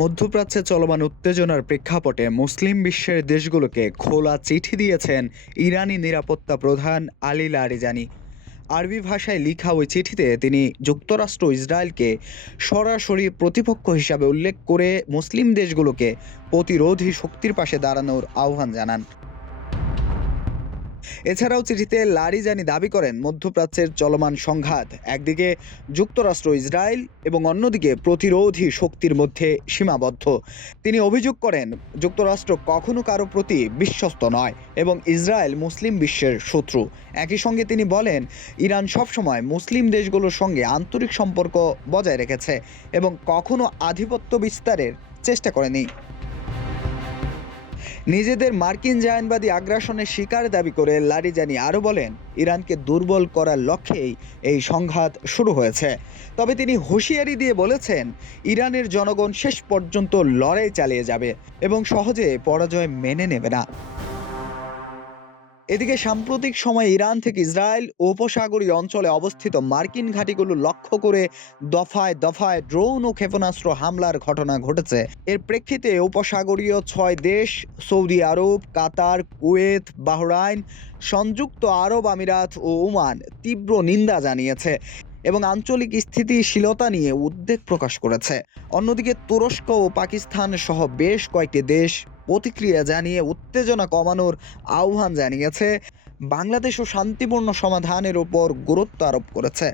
মধ্যপ্রাচ্যে চলমান উত্তেজনার প্রেক্ষাপটে মুসলিম বিশ্বের দেশগুলোকে খোলা চিঠি দিয়েছেন ইরানি নিরাপত্তা প্রধান আলী লারিজানি। আরবি ভাষায় লিখা ওই চিঠিতে তিনি যুক্তরাষ্ট্র ইসরায়েলকে সরাসরি প্রতিপক্ষ হিসাবে উল্লেখ করে মুসলিম দেশগুলোকে প্রতিরোধী শক্তির পাশে দাঁড়ানোর আহ্বান জানান। এছাড়াও চিঠিতে লারিজানি দাবি করেন, মধ্যপ্রাচ্যের চলমান সংঘাত একদিকে যুক্তরাষ্ট্র ইসরায়েল এবং অন্যদিকে প্রতিরোধী শক্তির মধ্যে সীমাবদ্ধ। তিনি অভিযোগ করেন, যুক্তরাষ্ট্র কখনো কারো প্রতি বিশ্বস্ত নয় এবং ইসরায়েল মুসলিম বিশ্বের শত্রু। একই সঙ্গে তিনি বলেন, ইরান সবসময় মুসলিম দেশগুলোর সঙ্গে আন্তরিক সম্পর্ক বজায় রেখেছে এবং কখনো আধিপত্য বিস্তারের চেষ্টা করেনি। নিজেদের মার্কিন জায়নবাদী আগ্রাসনের শিকার দাবি করে লারিজানি আরও বলেন, ইরানকে দুর্বল করার লক্ষ্যেই এই সংঘাত শুরু হয়েছে। তবে তিনি হুঁশিয়ারি দিয়ে বলেছেন, ইরানের জনগণ শেষ পর্যন্ত লড়াই চালিয়ে যাবে এবং সহজে পরাজয় মেনে নেবে না। এদিকে সাম্প্রতিক সময়ে ইরান থেকে ইসরায়েল উপসাগরীয় অঞ্চলে অবস্থিত মার্কিন ঘাঁটিগুলো লক্ষ্য করে দফায় দফায় ড্রোন ও ক্ষেপণাস্ত্র হামলার ঘটনা ঘটেছে। এর প্রেক্ষিতে উপসাগরীয় 6 দেশ সৌদি আরব, কাতার, কুয়েত, বাহরাইন, সংযুক্ত আরব আমিরাত ও ওমান তীব্র নিন্দা জানিয়েছে এবং আঞ্চলিক স্থিতিশীলতা নিয়ে উদ্বেগ প্রকাশ করেছে। অন্যদিকে তুরস্ক ও পাকিস্তান সহ বেশ কয়েকটি দেশ প্রতিক্রিয়া জানিয়ে উত্তেজনা কমানোর আহ্বান জানিয়েছে। বাংলাদেশও শান্তিপূর্ণ সমাধানের উপর গুরুত্ব আরোপ করেছে।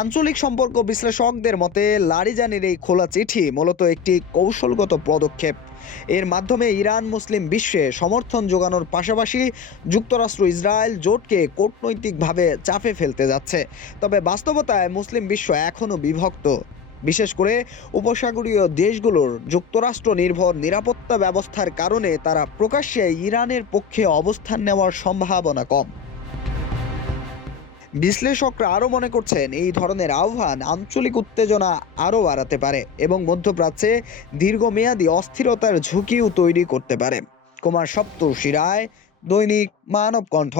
আঞ্চলিক সম্পর্ক বিশ্লেষকদের মতে, লারিজানির এই খোলা চিঠি মূলত একটি কৌশলগত পদক্ষেপ। এর মাধ্যমে ইরান মুসলিম বিশ্বে সমর্থন জোগানোর পাশাপাশি যুক্তরাষ্ট্র ইসরায়েল জোটকে কূটনৈতিকভাবে চাপে ফেলতে যাচ্ছে। তবে বাস্তবতায় মুসলিম বিশ্ব এখনও বিভক্ত। বিশেষ করে উপসাগরীয় দেশগুলোর যুক্তরাষ্ট্র নির্ভর নিরাপত্তা ব্যবস্থার কারণে তারা প্রকাশ্যে ইরানের পক্ষে অবস্থান নেওয়ার সম্ভাবনা কম। বিশ্লেষকরা আরও মনে করছেন, এই ধরনের আহ্বান আঞ্চলিক উত্তেজনা আরও বাড়াতে পারে এবং মধ্যপ্রাচ্যে দীর্ঘমেয়াদী অস্থিরতার ঝুঁকিও তৈরি করতে পারে। কুমার সপ্তর্ষি রায়, দৈনিক মানবকণ্ঠ।